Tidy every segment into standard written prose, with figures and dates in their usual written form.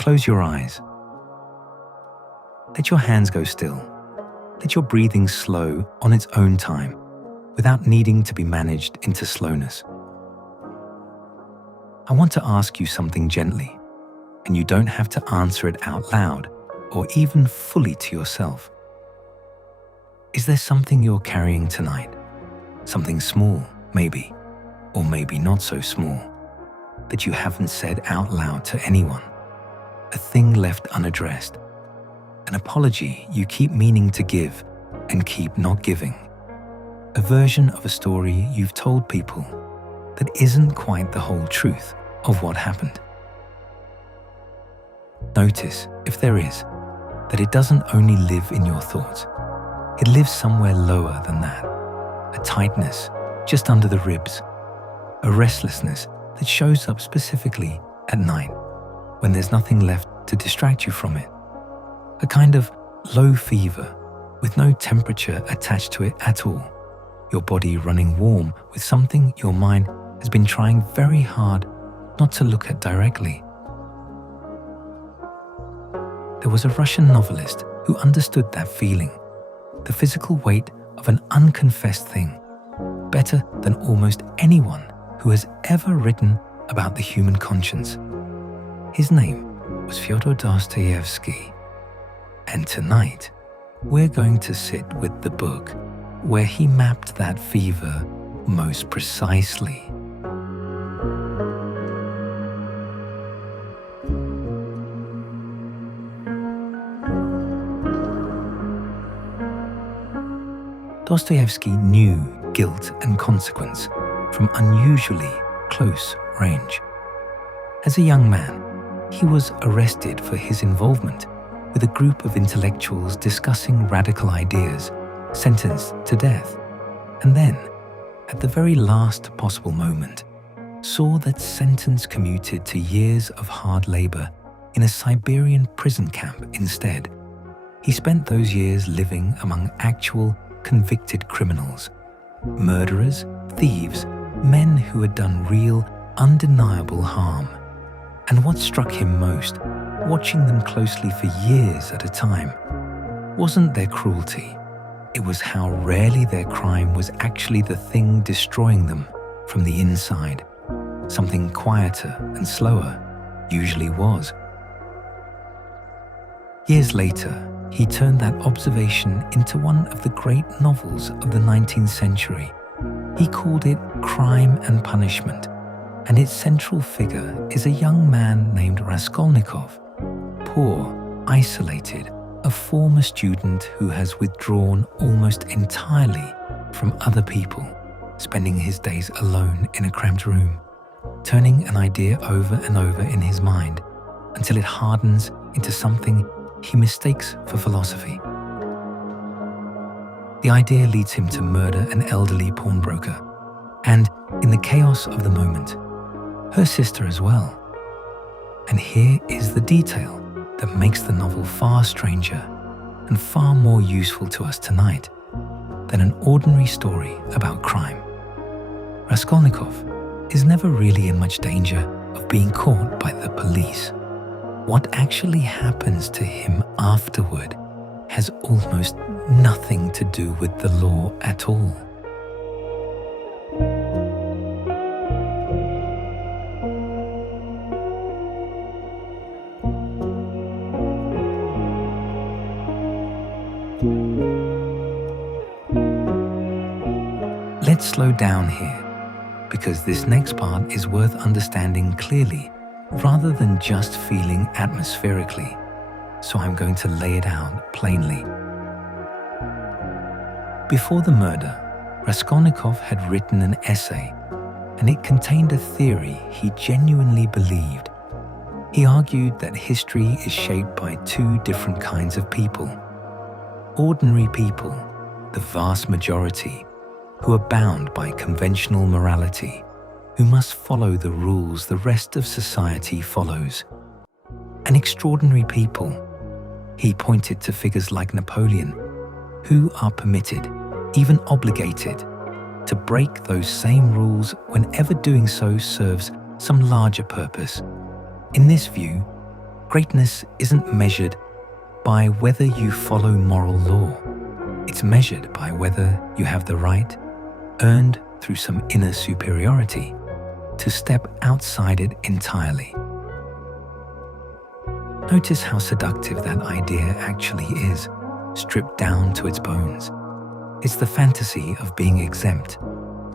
close your eyes. Let your hands go still. Let your breathing slow on its own time, without needing to be managed into slowness. I want to ask you something gently, and you don't have to answer it out loud or even fully to yourself. Is there something you're carrying tonight? Something small, maybe, or maybe not so small, that you haven't said out loud to anyone? A thing left unaddressed. An apology you keep meaning to give and keep not giving. A version of a story you've told people that isn't quite the whole truth of what happened. Notice, if there is, that it doesn't only live in your thoughts. It lives somewhere lower than that. A tightness just under the ribs. A restlessness that shows up specifically at night when there's nothing left to distract you from it. A kind of low fever with no temperature attached to it at all. Your body running warm with something your mind has been trying very hard not to look at directly. There was a Russian novelist who understood that feeling, the physical weight of an unconfessed thing, better than almost anyone who has ever written about the human conscience. His name was Fyodor Dostoevsky. And tonight, we're going to sit with the book where he mapped that fever most precisely. Dostoevsky knew guilt and consequence from unusually close range. As a young man, he was arrested for his involvement with a group of intellectuals discussing radical ideas, sentenced to death, and then, at the very last possible moment, saw that sentence commuted to years of hard labor in a Siberian prison camp instead. He spent those years living among actual convicted criminals, murderers, thieves, men who had done real, undeniable harm. And what struck him most, watching them closely for years at a time, wasn't their cruelty. It was how rarely their crime was actually the thing destroying them from the inside. Something quieter and slower usually was. Years later, he turned that observation into one of the great novels of the 19th century. He called it Crime and Punishment, and its central figure is a young man named Raskolnikov, poor, isolated, a former student who has withdrawn almost entirely from other people, spending his days alone in a cramped room, turning an idea over and over in his mind until it hardens into something he mistakes for philosophy. The idea leads him to murder an elderly pawnbroker, and, in the chaos of the moment, her sister as well. And here is the detail that makes the novel far stranger and far more useful to us tonight than an ordinary story about crime. Raskolnikov is never really in much danger of being caught by the police. What actually happens to him afterward has almost nothing to do with the law at all. Let's slow down here, because this next part is worth understanding clearly rather than just feeling atmospherically, so I'm going to lay it out plainly. Before the murder, Raskolnikov had written an essay, and it contained a theory he genuinely believed. He argued that history is shaped by two different kinds of people. Ordinary people, the vast majority, who are bound by conventional morality, who must follow the rules the rest of society follows. And extraordinary people, he pointed to figures like Napoleon, who are permitted, even obligated, to break those same rules whenever doing so serves some larger purpose. In this view, Greatness isn't measured by whether you follow moral law. It's measured by whether you have the right, earned through some inner superiority, to step outside it entirely. Notice how seductive that idea actually is, stripped down to its bones. It's the fantasy of being exempt,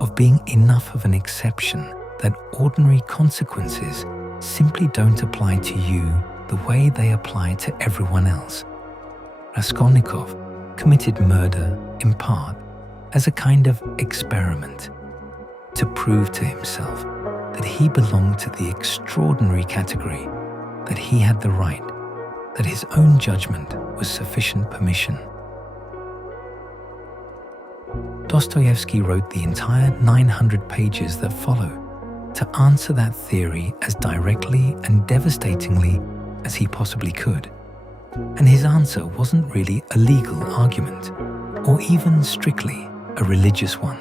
of being enough of an exception that ordinary consequences simply don't apply to you the way they apply to everyone else. Raskolnikov committed murder in part as a kind of experiment to prove to himself that he belonged to the extraordinary category, that he had the right, that his own judgment was sufficient permission. Dostoevsky wrote the entire 900 pages that follow to answer that theory as directly and devastatingly as he possibly could. And his answer wasn't really a legal argument, or even strictly a religious one.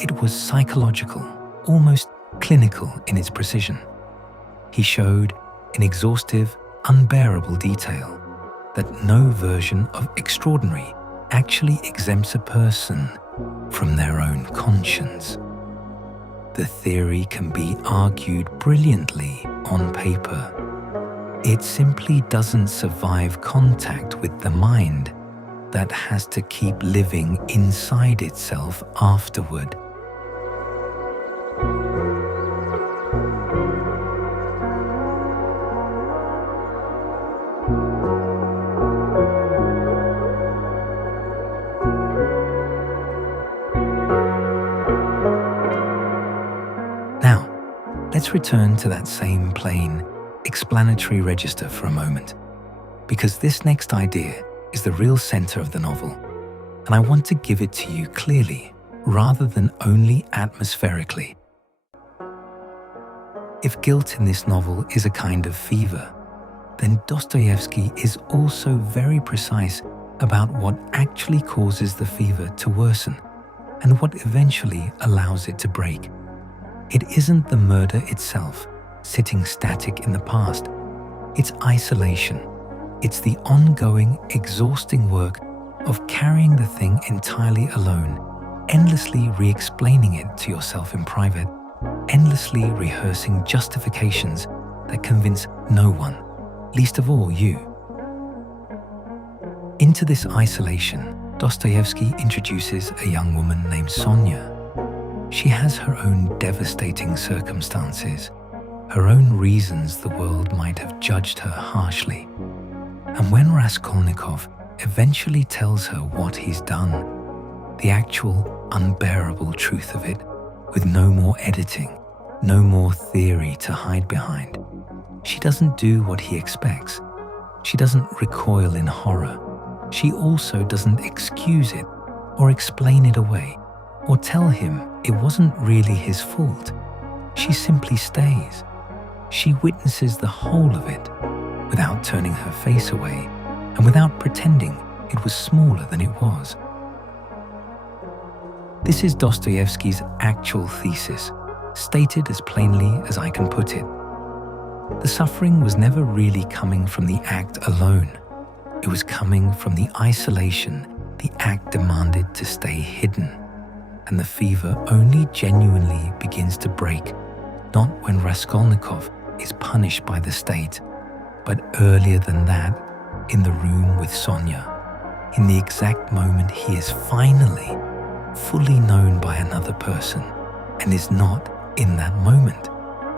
It was psychological, almost clinical in its precision. He showed, in exhaustive, unbearable detail, that no version of extraordinary actually exempts a person from their own conscience. The theory can be argued brilliantly on paper. It simply doesn't survive contact with the mind that has to keep living inside itself afterward. Now, let's return to that same plain, explanatory register for a moment, because this next idea is the real center of the novel, and I want to give it to you clearly rather than only atmospherically. If guilt in this novel is a kind of fever, then Dostoevsky is also very precise about what actually causes the fever to worsen and what eventually allows it to break. It isn't the murder itself, sitting static in the past. It's isolation. It's the ongoing, exhausting work of carrying the thing entirely alone, endlessly re-explaining it to yourself in private, endlessly rehearsing justifications that convince no one, least of all you. Into this isolation, Dostoevsky introduces a young woman named Sonia. She has her own devastating circumstances, her own reasons the world might have judged her harshly. And when Raskolnikov eventually tells her what he's done, the actual unbearable truth of it, with no more editing, no more theory to hide behind, she doesn't do what he expects. She doesn't recoil in horror. She also doesn't excuse it or explain it away or tell him it wasn't really his fault. She simply stays. She witnesses the whole of it without turning her face away and without pretending it was smaller than it was. This is Dostoevsky's actual thesis, stated as plainly as I can put it. The suffering was never really coming from the act alone. It was coming from the isolation the act demanded to stay hidden. And the fever only genuinely begins to break, not when Raskolnikov is punished by the state, but earlier than that, in the room with Sonia, in the exact moment he is finally fully known by another person and is not, in that moment,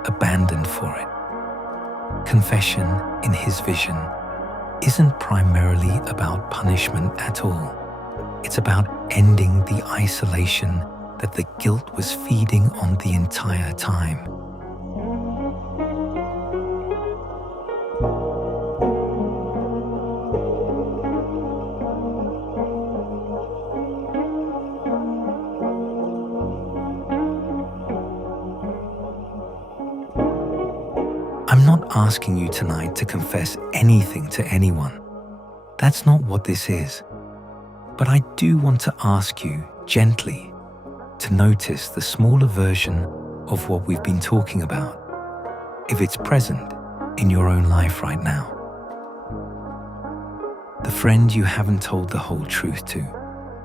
abandoned for it. Confession, in his vision, isn't primarily about punishment at all. It's about ending the isolation that the guilt was feeding on the entire time. I'm not asking you tonight to confess anything to anyone. That's not what this is. But I do want to ask you, gently, to notice the smaller version of what we've been talking about. If it's present, in your own life right now. The friend you haven't told the whole truth to,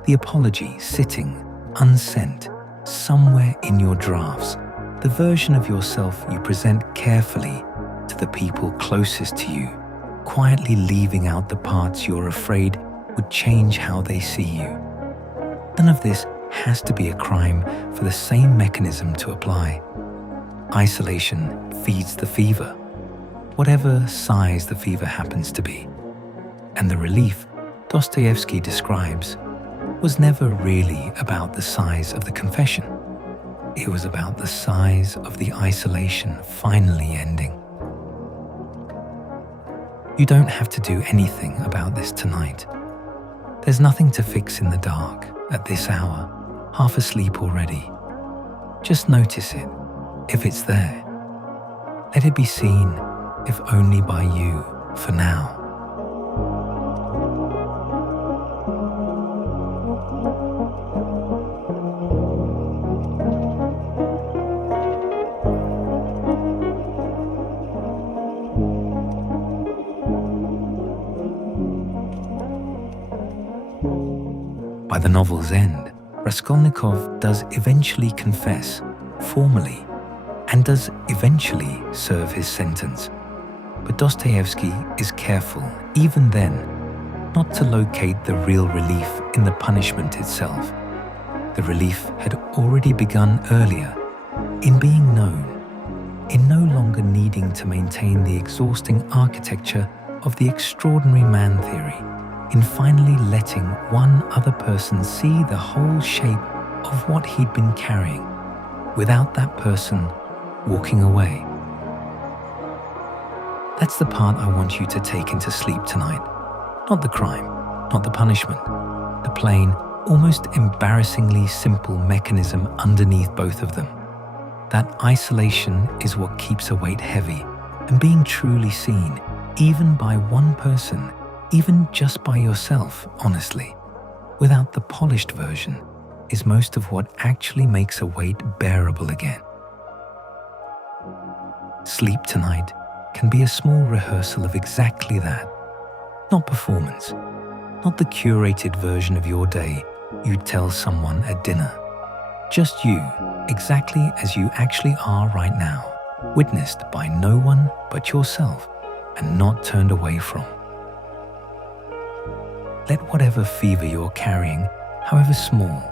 the apology sitting, unsent, somewhere in your drafts, the version of yourself you present carefully to the people closest to you, quietly leaving out the parts you're afraid would change how they see you. None of this has to be a crime for the same mechanism to apply. Isolation feeds the fever, whatever size the fever happens to be. And the relief Dostoevsky describes was never really about the size of the confession. It was about the size of the isolation finally ending. You don't have to do anything about this tonight. There's nothing to fix in the dark at this hour, half asleep already. Just notice it, if it's there. Let it be seen, if only by you, for now. By the novel's end, Raskolnikov does eventually confess, formally, and does eventually serve his sentence. But Dostoevsky is careful, even then, not to locate the real relief in the punishment itself. The relief had already begun earlier, in being known, in no longer needing to maintain the exhausting architecture of the extraordinary man theory, in finally letting one other person see the whole shape of what he'd been carrying, without that person walking away. That's the part I want you to take into sleep tonight. Not the crime, not the punishment. The plain, almost embarrassingly simple mechanism underneath both of them. That isolation is what keeps a weight heavy, and being truly seen, even by one person, even just by yourself, honestly, without the polished version, is most of what actually makes a weight bearable again. Sleep tonight can be a small rehearsal of exactly that. Not performance, not the curated version of your day you'd tell someone at dinner. Just you, exactly as you actually are right now, witnessed by no one but yourself and not turned away from. Let whatever fever you're carrying, however small,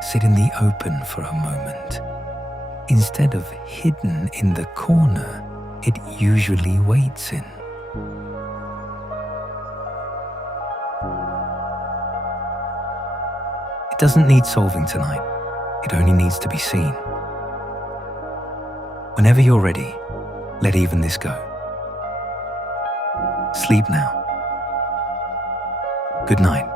sit in the open for a moment. Instead of hidden in the corner it usually waits in. It doesn't need solving tonight. It only needs to be seen. Whenever you're ready, let even this go. Sleep now. Good night.